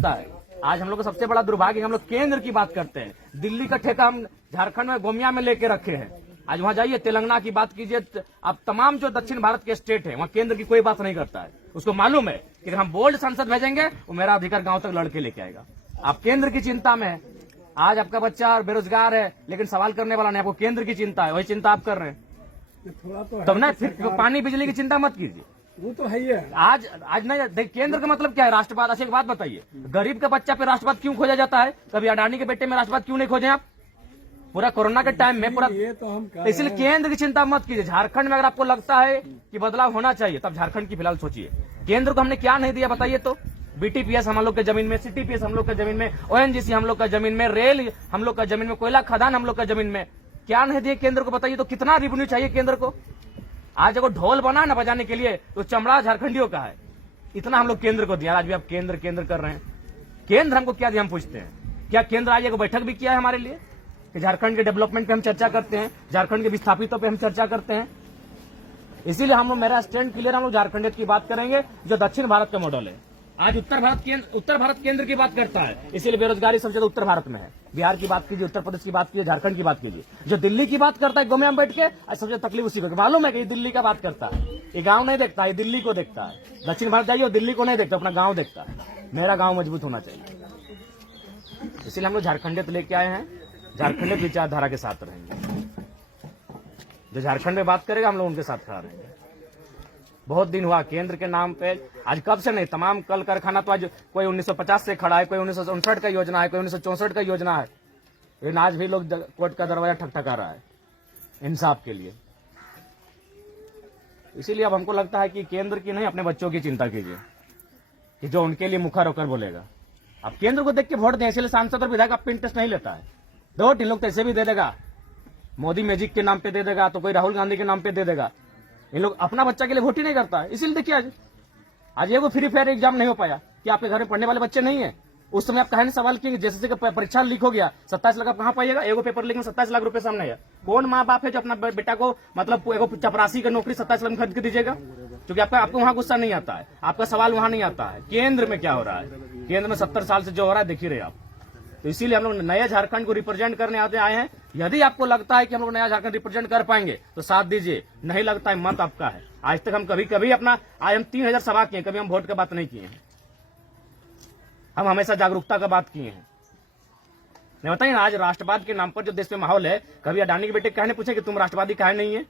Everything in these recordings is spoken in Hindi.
करता है। आज हम लोग का सबसे बड़ा दुर्भाग्य, हम लोग केंद्र की बात करते हैं, दिल्ली का ठेका हम झारखंड में गोमिया में लेके रखे हैं। आज वहां जाइए, तेलंगाना की बात कीजिए, अब तमाम जो दक्षिण भारत के स्टेट है वहां केंद्र की कोई बात नहीं करता है। उसको मालूम है कि हम बोल्ड संसद भेजेंगे वो मेरा अधिकार गांव तक लड़के लेके आएगा। आप केंद्र की चिंता में है। आज आपका बच्चा बेरोजगार है लेकिन सवाल करने वाला नहीं, आपको केंद्र की चिंता है, वही चिंता आप कर रहे हैं। तब ना फिर पानी बिजली की चिंता मत कीजिए, वो तो है ही है। आज नहीं देख, केंद्र का मतलब क्या है? राष्ट्रवाद। अच्छा एक बात बताइए, गरीब का बच्चा पे राष्ट्रवाद क्यों खोजा जाता है? कभी अडानी के बेटे में राष्ट्रवाद क्यों नहीं खोजे आप? पूरा कोरोना के टाइम में पूरा, ये तो हम इसलिए केंद्र की चिंता मत कीजिए। झारखंड में अगर आपको लगता है कि बदलाव होना चाहिए तब झारखंड की फिलहाल सोचिए। केंद्र को हमने क्या नहीं दिया बताइए तो? बीटीपीएस हम लोग के जमीन में, सीटीपीएस हम लोग के जमीन में, ओएनजीसी हम लोग का जमीन में, रेल हम लोग का जमीन में, कोयला खदान हम लोग का जमीन में, क्या नहीं दिए केंद्र को बताइए तो? कितना रेवेन्यू चाहिए केंद्र को? आज अगर ढोल बना ना बजाने के लिए तो चमड़ा झारखंडियों का है, इतना हम लोग केंद्र को दिया। आज भी आप केंद्र केंद्र कर रहे हैं। केंद्र हमको क्या दिया हम पूछते हैं? क्या केंद्र आज एक बैठक भी किया है हमारे लिए कि झारखंड के डेवलपमेंट पे हम चर्चा करते हैं, झारखंड के विस्थापितों पे हम चर्चा करते हैं? इसीलिए हम लोग, मेरा स्टैंड क्लियर, हम लोग झारखंड की बात करेंगे जो दक्षिण भारत का मॉडल है। आज उत्तर भारत केंद्र की बात करता है, इसीलिए बेरोजगारी सबसे ज्यादा उत्तर भारत में है। बिहार की बात कीजिए, उत्तर प्रदेश की बात कीजिए, झारखंड की बात कीजिए। जो दिल्ली की बात करता है गोमिया में बैठ के, आज सबसे तकलीफ उसी को। मालूम है कि ये दिल्ली का बात करता है, ये गांव नहीं देखता है, दिल्ली को देखता है। दक्षिण भारत जाइए, दिल्ली को नहीं देखता, अपना गांव देखता है। मेरा गांव मजबूत होना चाहिए, इसलिए हम लोग झारखंडियत लेके आए हैं, झारखंडियत विचारधारा के साथ रहेंगे। जो झारखंड में बात करेगा हम लोग उनके साथ खड़ा रहेंगे। बहुत दिन हुआ केंद्र के नाम पे, आज कब से नहीं, तमाम कल कारखाना तो आज कोई 1950 से खड़ा है, कोई 1959 का योजना है, कोई 1964 का योजना है, लेकिन आज भी लोग कोर्ट का दरवाजा ठकठका रहा है इंसाफ के लिए। इसीलिए अब हमको लगता है कि केंद्र की नहीं, अपने बच्चों की चिंता कीजिए कि जो उनके लिए मुखर होकर बोलेगा। आप केंद्र को देख के वोट दें, इसलिए सांसद और विधायक आप पे इंटरेस्ट नहीं लेता है। दो तीन लोग तो ऐसे भी दे देगा, मोदी मैजिक के नाम पे दे देगा, तो कोई राहुल गांधी के नाम पे दे देगा। इन लोग अपना बच्चा के लिए वोट ही नहीं करता है। इसीलिए देखिए आज ये वो फ्री फायर एग्जाम नहीं हो पाया कि आपके घर में पढ़ने वाले बच्चे नहीं है। उस समय आप कहे सवाल किए, जैसे परीक्षा लीक हो गया, 27 लाख आप कहाँ पाइएगा? एगो पेपर लीक में 27 लाख रुपए सामने है। कौन माँ बाप है जो अपना बेटा को मतलब एगो चपरासी का नौकरी 27 लाख में खरीद के दीजिएगा? क्योंकि आपको वहां गुस्सा नहीं आता है, आपका सवाल वहां नहीं आता है। केंद्र में क्या हो रहा है? केंद्र में 70 साल से जो हो रहा है देख ही रहे आप। तो इसीलिए हम लोग नए झारखंड को रिप्रेजेंट करने आए हैं। यदि आपको लगता है कि हम लोग नया झारखंड रिप्रेजेंट कर पाएंगे तो साथ दीजिए, नहीं लगता है मत आपका है। आज तक हम कभी अपना, आज हम 3000 सभा किए, कभी हम वोट की बात नहीं किए हैं। हम हमेशा जागरूकता का बात किए हैं। नहीं बताइए ना, आज राष्ट्रवाद के नाम पर जो देश में माहौल है, कभी अडानी के बेटे कहने पूछे कि तुम राष्ट्रवादी काहे नहीं है?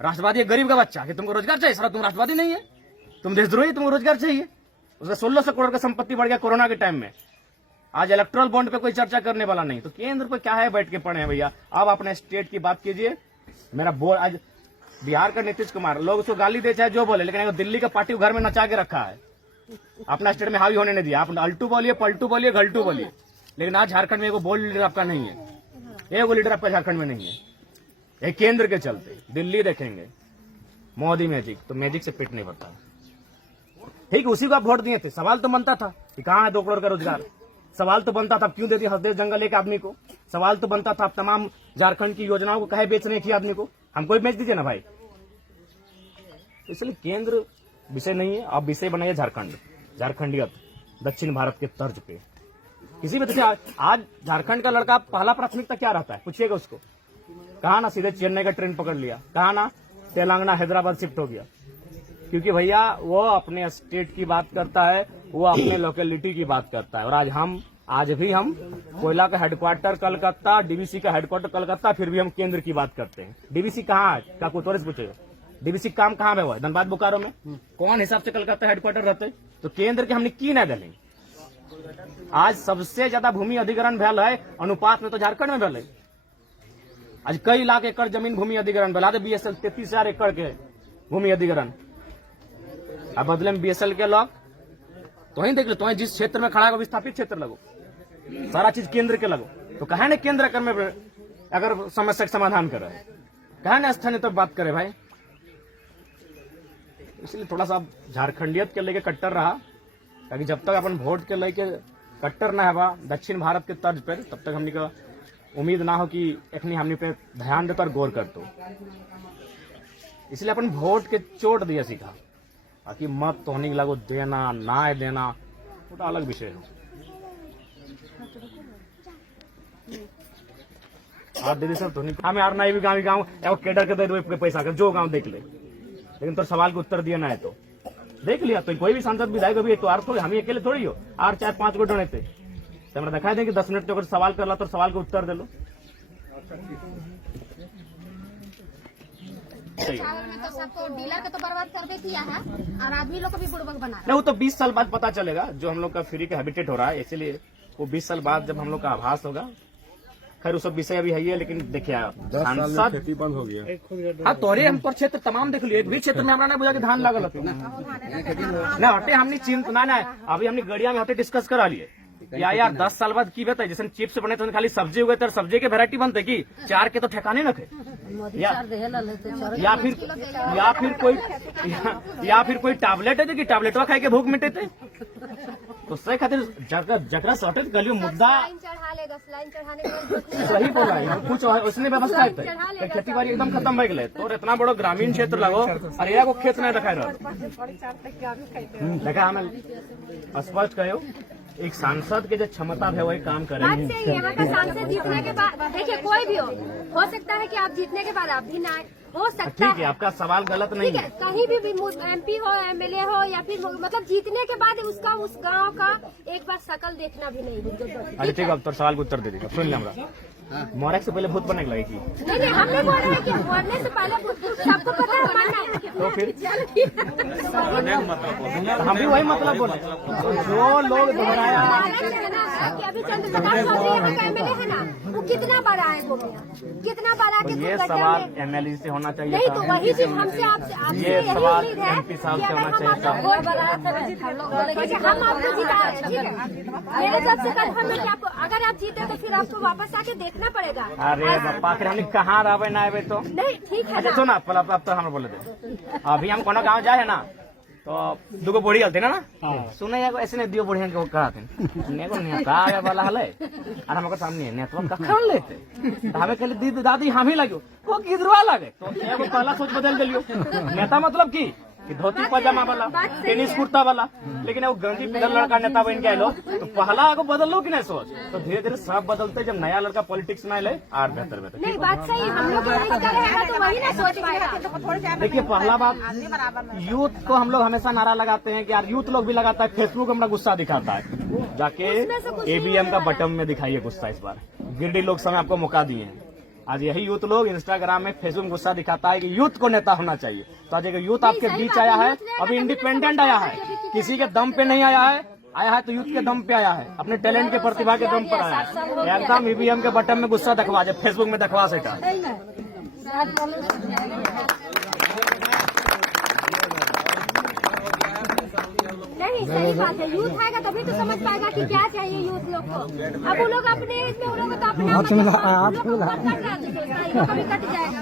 राष्ट्रवादी एक गरीब का बच्चा कि तुमको रोजगार चाहिए, सारा तुम राष्ट्रवादी नहीं है, तुम देशद्रोही, तुमको रोजगार चाहिए। उसका 1600 करोड़ का संपत्ति बढ़ गया कोरोना के टाइम में। आज इलेक्ट्रल बॉन्ड पे कोई चर्चा करने वाला नहीं, तो केंद्र पे क्या है बैठ के पड़े हैं भैया। अब अपने स्टेट की बात कीजिए। मेरा बोल, आज बिहार का नीतीश कुमार, लोग उसको गाली दे चाहे जो बोले, लेकिन दिल्ली का पार्टी घर में नचा के रखा है, अपना स्टेट में हावी होने नहीं दिया। आप अल्टू बोलिए, पलटू बोलिए, घल्टू बोलिए, लेकिन आज झारखंड में एगो बोल्ड लीडर आपका नहीं है, एगो लीडर आपका झारखंड में नहीं है। ये केंद्र के चलते। दिल्ली देखेंगे मोदी मैजिक, तो मैजिक से पेट नहीं भरता। ठीक, उसी को आप वोट दिए थे। सवाल तो बनता था कि कहाँ है 2 करोड़ का रोजगार। सवाल तो बनता था क्यों दे दिया हसदेव जंगल एक आदमी को। सवाल तो बनता था तमाम झारखंड की योजनाओं को कहे बेच रहे थी आदमी को, हमको भी बेच दीजिए ना भाई। इसलिए केंद्र विषय नहीं है, अब विषय बनाइए झारखंड, झारखंडियत दक्षिण भारत के तर्ज पे। किसी भी तरह आज झारखंड का लड़का पहला प्राथमिकता क्या रहता है पूछिएगा उसको। कहा ना सीधे चेन्नई का ट्रेन पकड़ लिया, कहा ना तेलंगाना हैदराबाद शिफ्ट हो गया, क्योंकि भैया वो अपने स्टेट की बात करता है, वो अपने लोकेलिटी की बात करता है। और आज भी हम कोयला का हेडक्वार्टर कलकत्ता, डीवीसी का हेडक्वार्टर कलकत्ता, फिर भी हम केंद्र की बात करते हैं। डीवीसी कहाँ है? क्या कोतवाल से पूछेगा? डीवीसी काम कहाँ में हुआ है? धनबाद बोकारो में। कौन हिसाब से कलकत्ता हेडक्वार्टर रहते? तो केंद्र के हमने की ना दलें। आज सबसे ज्यादा भूमि अधिग्रहण भैल है अनुपात में तो झारखंड में भैल है। आज कई लाख एकड़ जमीन भूमि अधिग्रहण भैल, बीएसएल 33,000 एकड़ के भूमि अधिग्रहण। अब बदले में बीएसएल के लोग तो ही देख लो, तो जिस क्षेत्र में खड़ा है वो विस्थापित क्षेत्र लगो, सारा चीज केंद्र के लगो। तो कहे न केंद्र कर में अगर समस्या का समाधान करे, कहे न स्थानीय तो बात करे भाई। इसलिए थोड़ा सा झारखंडियत के लेके कट्टर रहा, ताकि जब तक अपन वोट के लेके कट्टर ना है दक्षिण भारत के तर्ज पर, तब तक हमने का उम्मीद ना हो कि एखनी हमने पे ध्यान देकर गौर कर दो। इसलिए अपन वोट के चोट दिया सीखा, बाकी मत तो होने लगो देना ना देना वो तो अलग विषय है। आप दीदी सब तो नहीं हमें यार नहीं भी गाँव एवं केडर के दे दो पैसा कर जो गाँव देख ले, लेकिन तो सवाल का उत्तर दिया ना है तो देख लिया। तो कोई भी सांसद विधायक अभी तो थोड़ी हम अकेले थोड़ी हो, 4-5 गो डरे थे तो हमें दिखाई दें कि 10 मिनट अगर सवाल कर ला तो सवाल का उत्तर दे लो। तो सबको डीलर का तो बर्बाद कर दे दिया है और आदमी लोग को भी बुड़बक बना नहीं, वो तो 20 साल बाद पता चलेगा जो हम लोग का फ्री का हैबिटेट हो रहा है, इसलिए वो 20 साल बाद जब हम लोग का आभास होगा। खैर वो सब विषय अभी है, लेकिन देखिए सांसद खेती बंद हो गया। हाँ तोरे हम पर क्षेत्र तमाम देख लिए, एक भी क्षेत्र में हमारा नहीं बुझा कि धान लगल ना हटे हमने चिंता ना अभी हमने गड़िया में हटे डिस्कस करा लिए यार 10 साल बाद की बताए जैसे चिप्स बने तो खाली सब्जी उगे तो सब्जी के वेरायटी बनते की 4 के तो ठेकाने रखे या फिर कोई टैबलेट है कि टैबलेटवा खाए के भूख मिटे थे तो सही खातिर जकरा सटे गलियो मुद्दा सही बोला है कुछ उसने व्यवस्था है खेती बाड़ी एकदम खत्म हो गए तो इतना बड़ो ग्रामीण क्षेत्र लगो अरे एगो खेत नहीं रखा देखा हमें स्पष्ट कहो एक सांसद के जो क्षमता है वही काम करे। यहाँ का सांसद जीतने के बाद देखिए कोई भी हो सकता है कि आप जीतने के बाद आप भी ना हो सकता ठीक है, आपका सवाल गलत नहीं है। कहीं भी MP हो MLA हो या फिर मतलब जीतने के बाद उसका उस गांव का एक बार शकल देखना भी नहीं। अरे ठीक है, अब तो सवाल का उत्तर दे देगा। सुन ले हमरा मोरे से पहले भूत बने लगी की नहीं हम नहीं बोल रहे हैं कि मरने से पहले सबको पता है मरना तो फिर हम भी वही मतलब बोले जो लोग दोहराया कि अभी चंद्रप्रकाश चौधरी MLA है ना वो कितना बड़ा है वो कितना बड़ा के ये सवाल MLA से होना चाहिए नहीं तो वही चीज हमसे आपसे ये सवाल MP साहब से होना चाहिए था। हम आपको जिता ठीक है मेरे सबसे कन्फर्म है कि आपको अगर आप जीते तो फिर आपको वापस आके देखना पड़ेगा। अरे बापा फिर हम कहाँ रहे ना आवे तो नहीं ठीक है अच्छा सुना अब तो हम बोले थे अभी हम कोनो गाँव जाए ना तो दुगो बोढ़ी गलते ना सुने ऐसे नहीं दियो बढ़िया के कहा थे नेता आवे वाला हले और हमको सामने नेतवा कखन लेते हमें कहले दीदी दादी हम ही लगियो को किधरवा लगे तो एगो पहला सोच बदल दिलियो नेता मतलब की कि धोती पजामा वाला टेनिस कुर्ता वाला, लेकिन वो गंजी पिदल लड़का नेता बन के लो तो पहला आगो बदल लो कि नहीं सोच तो धीरे धीरे सब बदलते जब नया लड़का पॉलिटिक्स में ले और बेहतर नहीं बात सही हम लोग तो वही ना सोच पाएगा। देखिए पहला बात यूथ को हम लोग हमेशा नारा लगाते हैं कि यार यूथ लोग भी लगाता है, फेसबुक हमारा गुस्सा दिखाता है, जाके ABM का बटन में दिखाइए गुस्सा। इस बार गिरडी लोग समय आपको मौका दिए हैं, आज यही यूथ लोग इंस्टाग्राम में फेसबुक में गुस्सा दिखाता है कि यूथ को नेता होना चाहिए। तो आज यूथ आपके बीच आया है, अभी इंडिपेंडेंट आया है, किसी के दम पे नहीं आया है तो यूथ के दम पे आया है, अपने टैलेंट के प्रतिभा के दम पर आया है। एकदम EVM के बटन में गुस्सा दिखवा जाए, फेसबुक में दिखवा सका। नहीं सही बात है, यूथ आएगा तभी तो समझ पाएगा कि क्या चाहिए यूथ लोग को। अब वो लोग अपने एज में उन लोग तो अपना कभी कट जाएगा।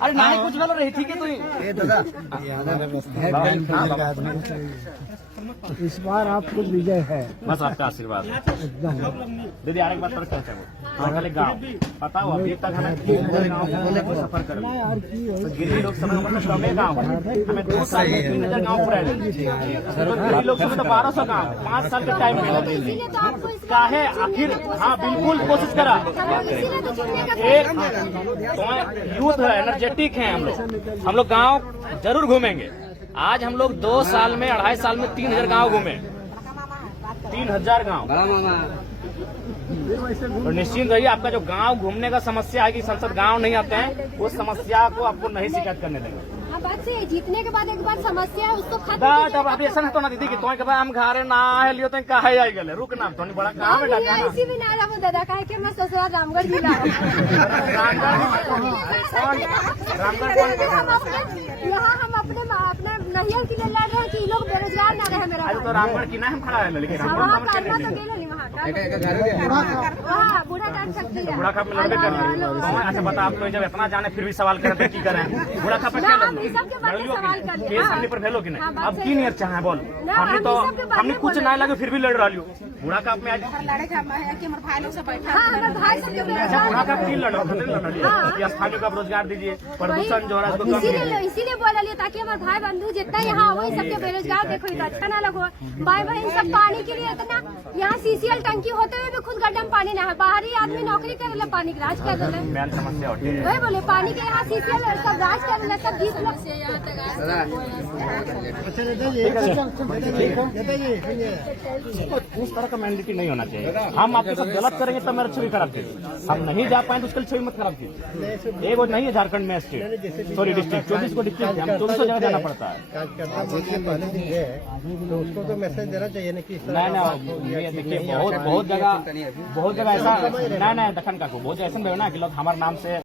अरे नहीं कुछ गलत रही थी कि तू इस बार आपको विजय है, बस आपका आशीर्वाद। दीदी आने के बाद पर क्या चाहिए गाँव पता हो अभी तक हमें सफर कर गिरी लोग समय गाँव हमें 2 साल में 3000 गाँव पूरा गिरी लोग समय तो 1200 गाँव 5 साल के टाइम में काहे आखिर। हाँ बिल्कुल कोशिश करा एक तो यूथ है, एनर्जेटिक है हम लोग गाँव जरूर घूमेंगे। आज हम लोग 2 साल में 2.5 साल में 3000 गाँव घूमे, 3000 गाँव। और निश्चिंत रहिए आपका जो गांव घूमने का समस्या है कि संसद गांव नहीं आते हैं, उस समस्या को आपको नहीं शिकायत करने देंगे। बात से जीतने के बाद एक बार समस्या है उसको खत्म अब अभी ऐसा तो ना दीदी कि तो हम घरे ना है लियो तो कहे आई गए रुक ना तो बड़ा काम है ऐसी भी ना रहा दादा कहे कि मैं ससुराल रामगढ़ जिला यहाँ हम अपने नैयर के लिए लड़ रहे हैं कि लोग बेरोजगार ना रहे। मेरा तो रामगढ़ की ना हम खड़ा है लेकिन वहाँ तो गेलो नहीं वहाँ हाँ, बूढ़ा काट सकती है। बुढ़ा कप में लड़बे करिए। अच्छा बता, आप तो जब इतना जाने फिर भी सवाल करें तो की करें? बुढ़ा कप पे ना, क्या हम ई सब के बारे में सवाल कर लिए। केस हाँ। हमने पर भेलो कि हाँ, नहीं? बात अब सही की है। नियर चाहे बोल। ना, हमने हम तो ई सब के बारे हमने में कुछ बोल ना रहे लगे फिर भी लड़ रही हूँ। बुढ़ा कप में आज हाँ, हमारे भाई सब के अच्छा बुढ़ा कप की लड़ो कि स्थानीय को आप रोजगार दीजिए, प्रदूषण जो हो रहा है उसको कम कीजिए। इसीलिए बोल रही ताकि हमारे भाई बंधु जितना यहाँ हो सबके बेरोजगार देखो तो अच्छा ना लगो। भाई बहन सब पानी के लिए इतना यहाँ सीसीएल टंकी होते हुए भी खुद गड्ढा में पानी ना है। बाहरी आदमी नौकरी करे ले, पानी राज कर रहे। मेन समस्या होती है। वही बोले पानी के यहाँ सीसीएल सब राज कर रहे, सब 20 लोग उस तरह का मेंटालिटी नहीं होना चाहिए। हम आपके साथ गलत करेंगे तब मेरा छवि खराब कीजिए। हम नहीं जा पाए तो उसके लिए छवि मत खराब कीजिए। एक वो नहीं है झारखंड में स्टेट, सॉरी डिस्ट्रिक्ट 24 को डिस्ट्रिक्ट, हम 24 जगह जाना पड़ता है। पहले दिन गए तो उसको तो मैसेज देना चाहिए ना कि नहीं ये देखिए बहुत जगह ऐसा नहीं दखन का बहुत ऐसा ना कि लोग हमारे नाम से